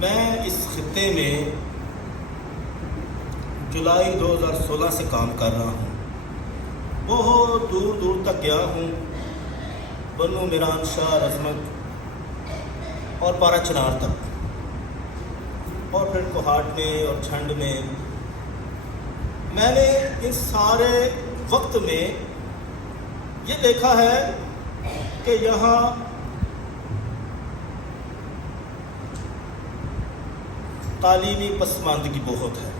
میں اس خطے میں جولائی 2016 سے کام کر رہا ہوں۔ بہت دور دور تک گیا ہوں، بنو میران شاہ رزمت اور پارا چنار تک، اور پھر کوہاٹ میں اور چھنڈ میں۔ میں نے اس سارے وقت میں یہ دیکھا ہے کہ یہاں تعلیمی پسماندگی بہت ہے،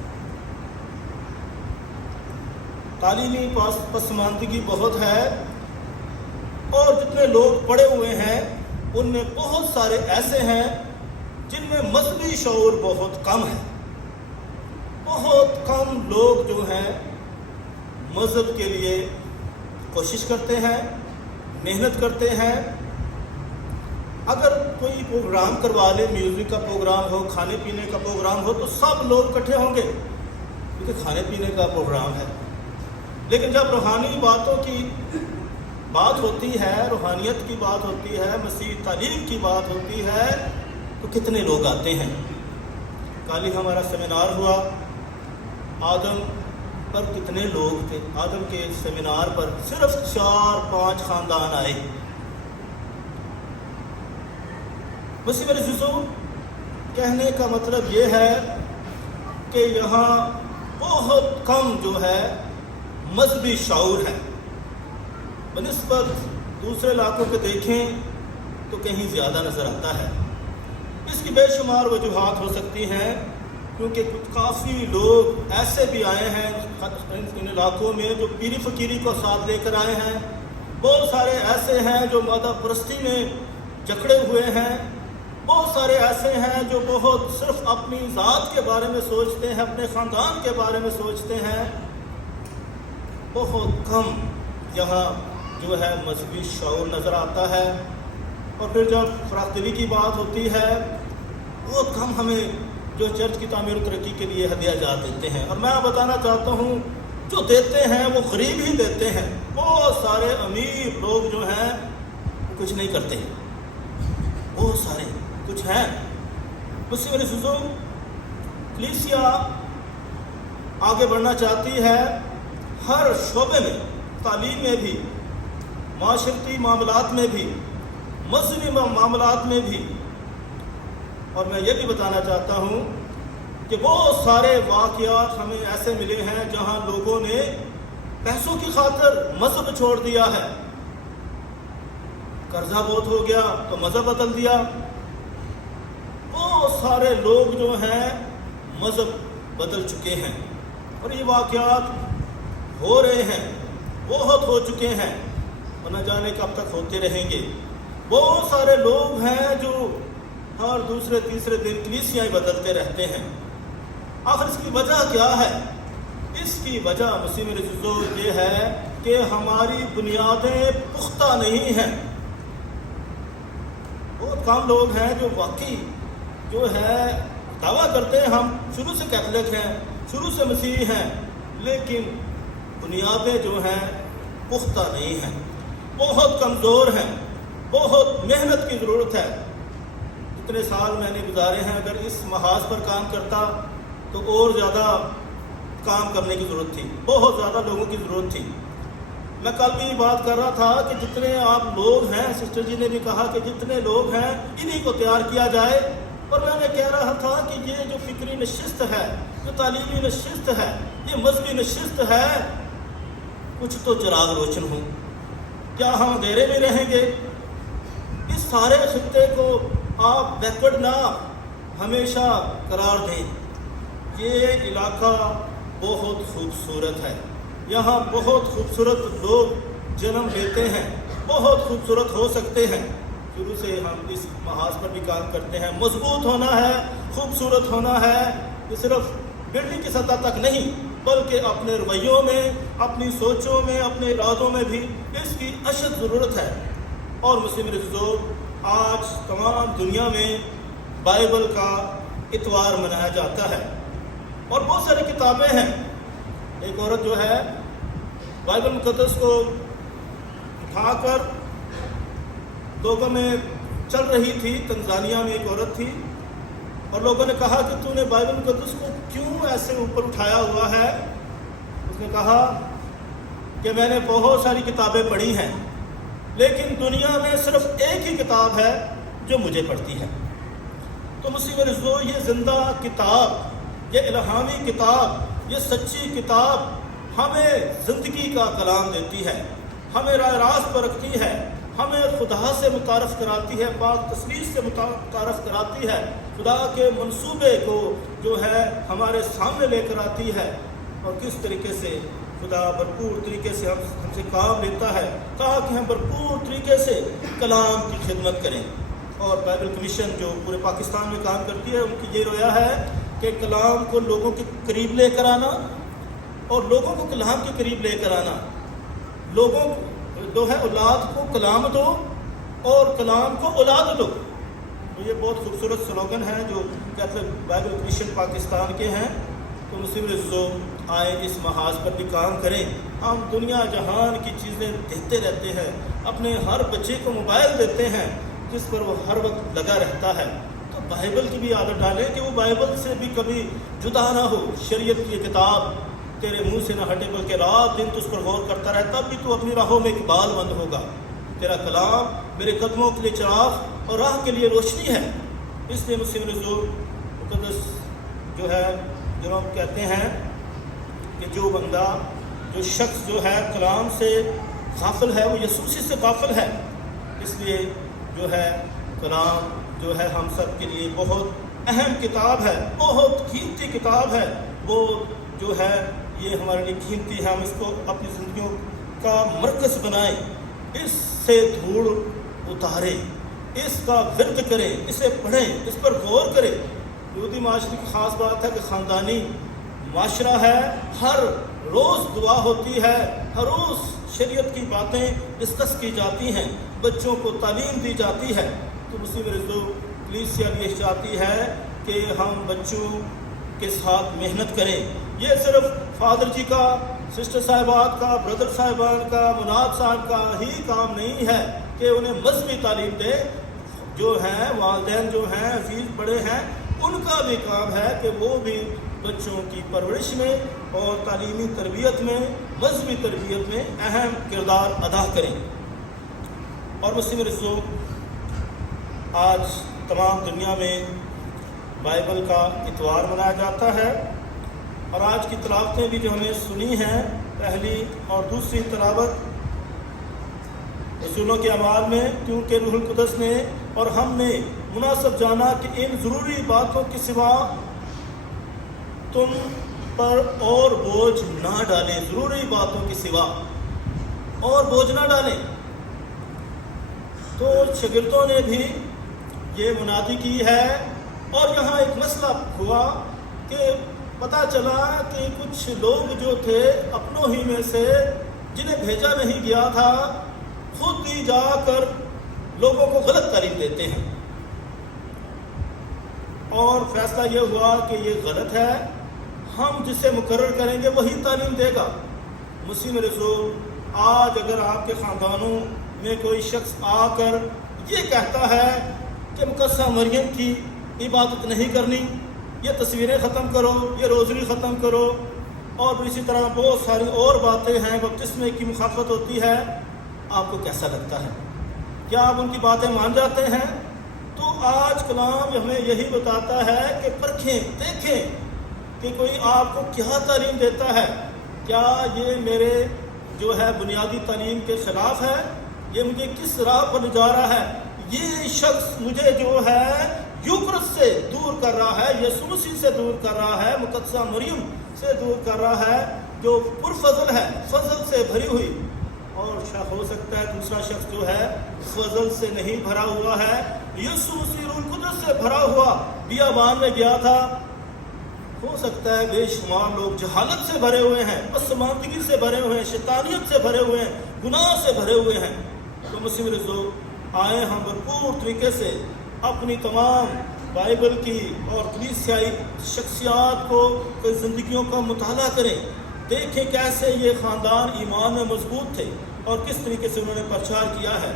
تعلیمی پسماندگی بہت ہے، اور جتنے لوگ پڑھے ہوئے ہیں ان میں بہت سارے ایسے ہیں جن میں مذہبی شعور بہت کم ہے۔ بہت کم لوگ جو ہیں مذہب کے لیے کوشش کرتے ہیں، محنت کرتے ہیں۔ اگر کوئی پروگرام کروا لے، میوزک کا پروگرام ہو، کھانے پینے کا پروگرام ہو، تو سب لوگ اکٹھے ہوں گے کیونکہ کھانے پینے کا پروگرام ہے۔ لیکن جب روحانی باتوں کی بات ہوتی ہے، روحانیت کی بات ہوتی ہے، مسیح تعلیم کی بات ہوتی ہے، تو کتنے لوگ آتے ہیں۔ کل ہی ہمارا سیمینار ہوا، آدم پر کتنے لوگ تھے۔ آدم کے سیمینار پر صرف 4-5 خاندان آئے۔ مسیح میرے عزیزو، کہنے کا مطلب یہ ہے کہ یہاں بہت کم جو ہے مذہبی شعور ہے۔ بنسبت دوسرے علاقوں کے دیکھیں تو کہیں زیادہ نظر آتا ہے۔ اس کی بے شمار وجوہات ہو سکتی ہیں، کیونکہ کافی لوگ ایسے بھی آئے ہیں ان علاقوں میں جو پیری فقیری کو ساتھ لے کر آئے ہیں۔ بہت سارے ایسے ہیں جو مادہ پرستی میں جکڑے ہوئے ہیں۔ بہت سارے ایسے ہیں جو بہت صرف اپنی ذات کے بارے میں سوچتے ہیں، اپنے خاندان کے بارے میں سوچتے ہیں۔ بہت کم یہاں جو ہے مذہبی شعور نظر آتا ہے۔ اور پھر جب فراخ دلی کی بات ہوتی ہے، بہت کم ہمیں جو چرچ کی تعمیر و ترقی کے لیے ہدیہ جات دیتے ہیں۔ اور میں بتانا چاہتا ہوں، جو دیتے ہیں وہ غریب ہی دیتے ہیں۔ بہت سارے امیر لوگ جو ہیں کچھ نہیں کرتے، بہت سارے کچھ ہیں۔ مسیح میرے عزیزو، کلیسیا آگے بڑھنا چاہتی ہے ہر شعبے میں، تعلیم میں بھی، معاشرتی معاملات میں بھی، مذہبی معاملات میں بھی۔ اور میں یہ بھی بتانا چاہتا ہوں کہ بہت سارے واقعات ہمیں ایسے ملے ہیں جہاں لوگوں نے پیسوں کی خاطر مذہب چھوڑ دیا ہے۔ قرضہ بہت ہو گیا تو مذہب بدل دیا۔ بہت سارے لوگ جو ہیں مذہب بدل چکے ہیں، اور یہ واقعات ہو رہے ہیں، بہت ہو چکے ہیں، اور نہ جانے کب تک ہوتے رہیں گے۔ بہت سارے لوگ ہیں جو ہر دوسرے تیسرے دن کلیسیاں بدلتے رہتے ہیں۔ آخر اس کی وجہ کیا ہے؟ اس کی وجہ مسیح میرے عزیزو یہ ہے کہ ہماری بنیادیں پختہ نہیں ہیں۔ بہت کم لوگ ہیں جو واقعی جو ہے دعویٰ کرتے ہیں ہم شروع سے کیتھولک ہیں، شروع سے مسیحی ہیں، لیکن بنیادیں جو ہیں پختہ نہیں ہیں، بہت کمزور ہیں، بہت محنت کی ضرورت ہے۔ اتنے سال میں نے گزارے ہیں، اگر اس محاذ پر کام کرتا تو اور زیادہ کام کرنے کی ضرورت تھی، بہت زیادہ لوگوں کی ضرورت تھی۔ میں کل بھی بات کر رہا تھا کہ جتنے آپ لوگ ہیں، سسٹر جی نے بھی کہا کہ جتنے لوگ ہیں انہی کو تیار کیا جائے۔ اور میں نے کہہ رہا تھا کہ یہ جو فکری نشست ہے، جو تعلیمی نشست ہے، یہ مذہبی نشست ہے، کچھ تو چراغ روشن ہو۔ کیا ہم اندھیرے میں رہیں گے؟ اس سارے خطے کو آپ بیکورڈ نہ ہمیشہ قرار دیں۔ یہ علاقہ بہت خوبصورت ہے، یہاں بہت خوبصورت لوگ جنم لیتے ہیں، بہت خوبصورت ہو سکتے ہیں۔ شروع سے ہم اس محاذ پر بھی کام کرتے ہیں۔ مضبوط ہونا ہے، خوبصورت ہونا ہے، یہ صرف بلڈنگ کی سطح تک نہیں، بلکہ اپنے رویوں میں، اپنی سوچوں میں، اپنے ارادوں میں بھی اس کی اشد ضرورت ہے۔ اور مسیح میرے عزیزو، آج تمام دنیا میں بائبل کا اتوار منایا جاتا ہے، اور بہت ساری کتابیں ہیں۔ ایک عورت جو ہے بائبل مقدس کو اٹھا کر ٹوگو میں چل رہی تھی، تنزانیہ میں ایک عورت تھی، اور لوگوں نے کہا کہ تو نے بائبل مقدس کو کیوں ایسے اوپر اٹھایا ہوا ہے؟ اس نے کہا کہ میں نے بہت ساری کتابیں پڑھی ہیں، لیکن دنیا میں صرف ایک ہی کتاب ہے جو مجھے پڑھتی ہے۔ تو مسیح رضو، یہ زندہ کتاب، یہ الہامی کتاب، یہ سچی کتاب ہمیں زندگی کا کلام دیتی ہے، ہمیں راہ راست پر رکھتی ہے، ہمیں خدا سے متعارف کراتی ہے، پاک تصویر سے متعارف کراتی ہے، خدا کے منصوبے کو جو ہے ہمارے سامنے لے کر آتی ہے، اور کس طریقے سے خدا بھرپور طریقے سے ہم سے کام لیتا ہے تاکہ ہم بھرپور طریقے سے کلام کی خدمت کریں۔ اور بائبل کمیشن جو پورے پاکستان میں کام کرتی ہے، ان کی یہ رویا ہے کہ کلام کو لوگوں کے قریب لے کر آنا اور لوگوں کو کلام کے قریب لے کر آنا۔ لوگوں جو ہے اولاد کو کلام دو اور کلام کو اولاد دو۔ تو یہ بہت خوبصورت سلوگن ہے جو کہتے ہیں بائبل کمیشن پاکستان کے ہیں۔ تو مسیح رضو آئے اس محاذ پر بھی کام کریں۔ ہم دنیا جہان کی چیزیں دیتے رہتے ہیں، اپنے ہر بچے کو موبائل دیتے ہیں جس پر وہ ہر وقت لگا رہتا ہے۔ تو بائبل کی بھی عادت ڈالیں کہ وہ بائبل سے بھی کبھی جدا نہ ہو۔ شریعت کی کتاب تیرے منہ سے نہ ہٹے، بلکہ رات دن تو اس پر غور کرتا رہے، تب بھی تو اپنی راہوں میں اقبال مند ہوگا۔ تیرا کلام میرے قدموں کے لیے چراغ اور راہ کے لیے روشنی ہے۔ اس لیے مسیح رضو مقدس جو ہے، جو ہم کہتے ہیں کہ جو بندہ، جو شخص جو ہے کلام سے غافل ہے، وہ یسوع مسیح سے غافل ہے۔ اس لیے جو ہے کلام جو ہے ہم سب کے لیے بہت اہم کتاب ہے، بہت قیمتی کتاب ہے۔ وہ جو ہے یہ ہمارے لیے قیمتی ہے، ہم اس کو اپنی زندگیوں کا مرکز بنائیں، اس سے دھوڑ اتاریں، اس کا ورد کریں، اسے پڑھیں، اس پر غور کریں۔ یہودی معاشرے کی خاص بات ہے کہ خاندانی معاشرہ ہے، ہر روز دعا ہوتی ہے، ہر روز شریعت کی باتیں ڈسکس کی جاتی ہیں، بچوں کو تعلیم دی جاتی ہے۔ تو مسیح رضو کلیسیا یہ چاہتی ہے کہ ہم بچوں کے ساتھ محنت کریں۔ یہ صرف فادر جی کا، سسٹر صاحبات کا، بردر صاحبان کا، مناب صاحب کا ہی کام نہیں ہے کہ انہیں مذہبی تعلیم دے۔ جو ہیں والدین، جو ہیں عزیز بڑے ہیں، ان کا بھی کام ہے کہ وہ بھی بچوں کی پرورش میں اور تعلیمی تربیت میں، مذہبی تربیت میں اہم کردار ادا کریں۔ اور مسیح رضو آج تمام دنیا میں بائبل کا اتوار منایا جاتا ہے، اور آج کی تلاوتیں بھی جو ہمیں سنی ہیں، پہلی اور دوسری تلاوت رسولوں کے اعمال میں، کیونکہ روح القدس نے اور ہم نے مناسب جانا کہ ان ضروری باتوں کے سوا تم پر اور بوجھ نہ ڈالیں، ضروری باتوں کے سوا اور بوجھ نہ ڈالیں۔ تو شاگردوں نے بھی یہ منادی کی ہے، اور یہاں ایک مسئلہ ہوا کہ پتہ چلا کہ کچھ لوگ جو تھے اپنوں ہی میں سے، جنہیں بھیجا نہیں گیا تھا، خود ہی جا کر لوگوں کو غلط تعلیم دیتے ہیں، اور فیصلہ یہ ہوا کہ یہ غلط ہے، ہم جسے مقرر کریں گے وہی تعلیم دے گا۔ مسیح رسول آج اگر آپ کے خاندانوں میں کوئی شخص آ کر یہ کہتا ہے کہ مقدسہ مریم کی عبادت نہیں کرنی، یہ تصویریں ختم کرو، یہ روزری ختم کرو، اور اسی طرح بہت ساری اور باتیں ہیں، بپتسمے کی مخالفت ہوتی ہے، آپ کو کیسا لگتا ہے؟ کیا آپ ان کی باتیں مان جاتے ہیں؟ تو آج کلام ہمیں یہی بتاتا ہے کہ پرکھیں، دیکھیں کہ کوئی آپ کو کیا تعلیم دیتا ہے، کیا یہ میرے جو ہے بنیادی تعلیم کے خلاف ہے، یہ مجھے کس راہ پر لے جا رہا ہے، یہ شخص مجھے جو ہے یوکرس سے دور کر رہا ہے، یسوع مسیح سے دور کر رہا ہے، مقدسہ مریم سے دور کر رہا ہے، جو پرفضل ہے، فضل سے بھری ہوئی۔ اور ہو سکتا ہے دوسرا شخص جو ہے فضل سے نہیں بھرا ہوا ہے، یسوع مسیح روح القدس سے بھرا ہوا بیابان میں گیا تھا۔ ہو سکتا ہے بے شمار لوگ جہالت سے بھرے ہوئے ہیں، پسماندگی سے بھرے ہوئے ہیں، شیطانیت سے بھرے ہوئے ہیں، گناہ سے بھرے ہوئے ہیں۔ تو مسیح رسول آئے ہم بھرپور طریقے سے اپنی تمام بائبل کی اور کلیسیائی شخصیات کو زندگیوں کا مطالعہ کریں، دیکھیں کیسے یہ خاندان ایمان میں مضبوط تھے اور کس طریقے سے انہوں نے پرچار کیا ہے۔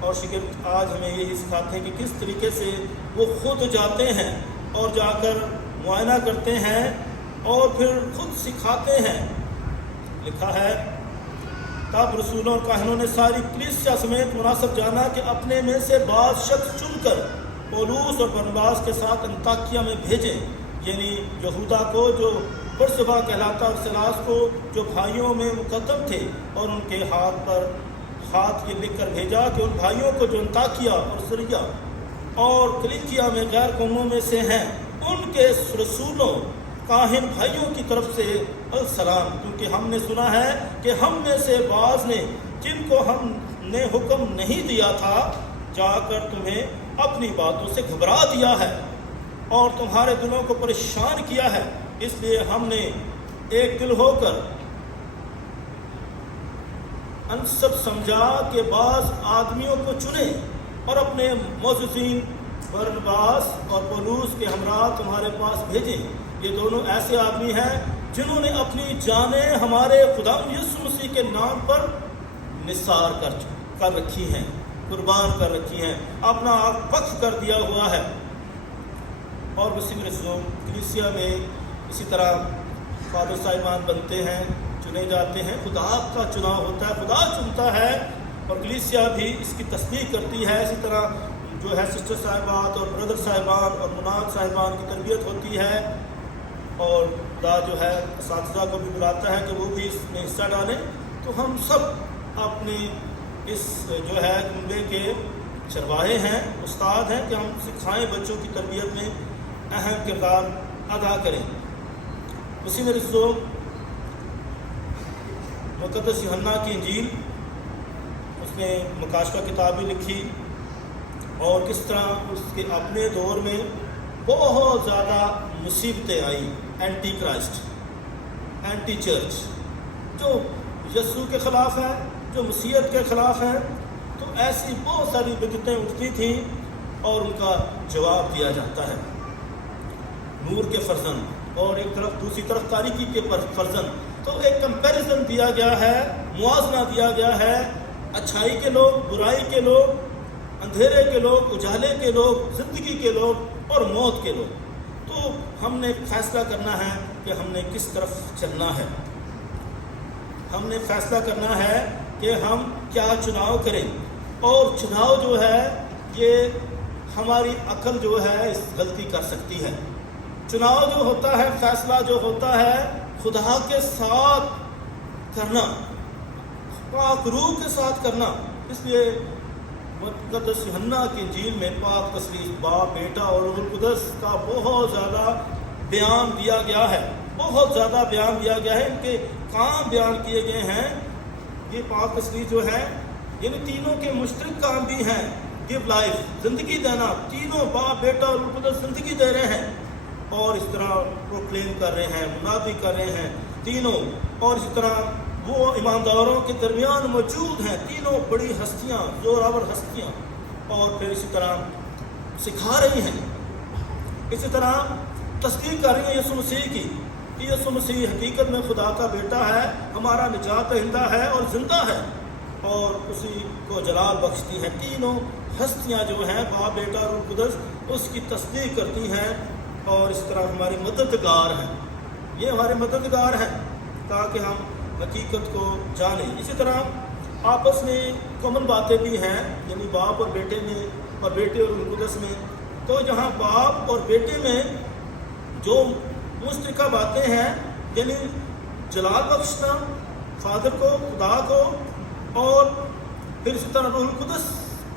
اور شاگرد آج ہمیں یہی سکھاتے ہیں کہ کس طریقے سے وہ خود جاتے ہیں اور جا کر معائنہ کرتے ہیں اور پھر خود سکھاتے ہیں۔ لکھا ہے تب رسولوں اور کاہنوں نے ساری کلیسیا سمیت مناسب جانا کہ اپنے میں سے بعض شخص چن کر پولوس اور برنباس کے ساتھ انطاکیہ میں بھیجیں، یعنی یہودا کو جو برسبا کہلاتا اور سلاس کو جو بھائیوں میں مقدم تھے، اور ان کے ہاتھ پر ہاتھ یہ لکھ کر بھیجا کہ ان بھائیوں کو جو انطاکیہ اور سریا اور کلیکیا میں غیر قوموں میں سے ہیں، ان کے رسولوں کاہن بھائیوں کی طرف سے السلام، کیونکہ ہم نے سنا ہے کہ ہم میں سے بعض نے جن کو ہم نے حکم نہیں دیا تھا جا کر تمہیں اپنی باتوں سے گھبرا دیا ہے اور تمہارے دلوں کو پریشان کیا ہے، اس لیے ہم نے ایک دل ہو کر انسب سمجھا کہ بعض آدمیوں کو چنے اور اپنے موجودین برنباس اور پولوس کے ہمراہ تمہارے پاس بھیجیں۔ یہ دونوں ایسے آدمی ہیں جنہوں نے اپنی جانیں ہمارے خدا یسوع مسیح کے نام پر نثار کر رکھی ہیں، قربان کر رکھی ہیں، اپنا آپ وقف کر دیا ہوا ہے۔ اور مسیح رسول کلیسیا میں اسی طرح فادر صاحبان بنتے ہیں، چنے جاتے ہیں، خدا کا چناؤ ہوتا ہے، خدا چنتا ہے، اور کلیسیا بھی اس کی تصدیق کرتی ہے۔ اسی طرح جو ہے سسٹر صاحبات اور بردر صاحبان اور مناد صاحبان کی تربیت ہوتی ہے، اور خدا جو ہے اساتذہ کو بھی بلاتا ہے کہ وہ بھی اس میں حصہ ڈالیں۔ تو ہم سب اپنے اس جو ہے کنبے کے چرواہے ہیں، استاد ہیں کہ ہم سکھائیں، بچوں کی تربیت میں اہم کردار ادا کریں۔ اسی میں رسول مقدس یوحنا کی انجیل، اس نے مکاشفہ کتاب بھی لکھی، اور کس طرح اس کے اپنے دور میں بہت زیادہ مصیبتیں آئیں، اینٹی کرائسٹ، اینٹی چرچ، جو یسوع کے خلاف ہے، جو مسیحیت کے خلاف ہے، تو ایسی بہت ساری بدعتیں اٹھتی تھیں اور ان کا جواب دیا جاتا ہے۔ نور کے فرزند اور ایک طرف دوسری طرف تاریکی کے فرزند، تو ایک کمپیریزن دیا گیا ہے، موازنہ دیا گیا ہے، اچھائی کے لوگ، برائی کے لوگ، اندھیرے کے لوگ، اجالے کے لوگ، زندگی کے لوگ اور موت کے لوگ۔ تو ہم نے فیصلہ کرنا ہے کہ ہم نے کس طرف چلنا ہے، ہم نے فیصلہ کرنا ہے کہ ہم کیا چناؤ کریں، اور چناؤ جو ہے یہ ہماری عقل جو ہے اس غلطی کر سکتی ہے۔ چناؤ جو ہوتا ہے، فیصلہ جو ہوتا ہے خدا کے ساتھ کرنا، پاک روح کے ساتھ کرنا۔ اس لیے مقدس یوحنا کی انجیل میں پاک تثلیث، باپ، بیٹا اور روح القدس کا بہت زیادہ بیان دیا گیا ہے، بہت زیادہ بیان دیا گیا ہے، ان کے کام بیان کیے گئے ہیں۔ یہ پاک تثلیث جو ہے یعنی تینوں کے مشترک کام بھی ہیں، گیو لائف، زندگی دینا، تینوں باپ، بیٹا اور روح القدس زندگی دے رہے ہیں، اور اس طرح پروکلیم کر رہے ہیں، منادی کر رہے ہیں تینوں، اور اس طرح وہ ایمانداروں کے درمیان موجود ہیں، تینوں بڑی ہستیاں، زوراور ہستیاں، اور پھر اسی طرح سکھا رہی ہیں، اسی طرح تصدیق کر رہی ہیں یسوع مسیح کی کہ یسوع مسیح حقیقت میں خدا کا بیٹا ہے، ہمارا نجات دہندہ ہے اور زندہ ہے، اور اسی کو جلال بخشتی ہیں۔ تینوں ہستیاں جو ہیں، باپ، بیٹا اور روح القدس، اس کی تصدیق کرتی ہیں، اور اس طرح ہمارے مددگار ہیں، یہ ہمارے مددگار ہیں تاکہ ہم حقیقت کو جانیں۔ اسی طرح آپس میں کامن باتیں بھی ہیں، یعنی باپ اور بیٹے میں اور بیٹے اور روح القدس میں۔ تو جہاں باپ اور بیٹے میں جو مشترکہ باتیں ہیں، یعنی جلال بخشنا فادر کو، خدا کو، اور پھر اسی طرح روح القدس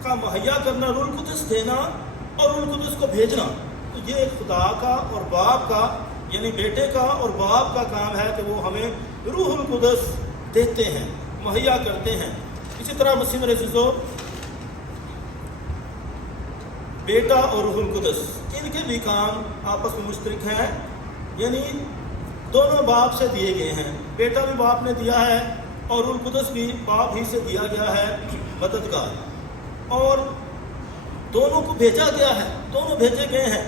کا مہیا کرنا، روح القدس دینا اور روح القدس کو بھیجنا، تو یہ خدا کا اور باپ کا، یعنی بیٹے کا اور باپ کا کام ہے کہ وہ ہمیں روح القدس دیتے ہیں، مہیا کرتے ہیں۔ اسی طرح مسیح عزیزو، بیٹا اور روح القدس، ان کے بھی کام آپس میں مشترک ہیں، یعنی دونوں باپ سے دیے گئے ہیں، بیٹا بھی باپ نے دیا ہے اور روح القدس بھی باپ ہی سے دیا گیا ہے، مددگار، اور دونوں کو بھیجا گیا ہے، دونوں بھیجے گئے ہیں،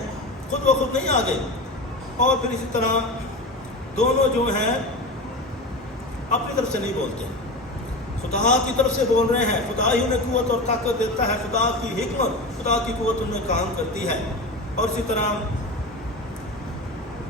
خود بخود نہیں آ گئے۔ اور پھر اسی طرح دونوں جو ہیں اپنی طرف سے نہیں بولتے، خدا کی طرف سے بول رہے ہیں، خدا ہی انہیں قوت اور طاقت دیتا ہے، خدا کی حکمت، خدا کی قوت ان میں کام کرتی ہے۔ اور اسی طرح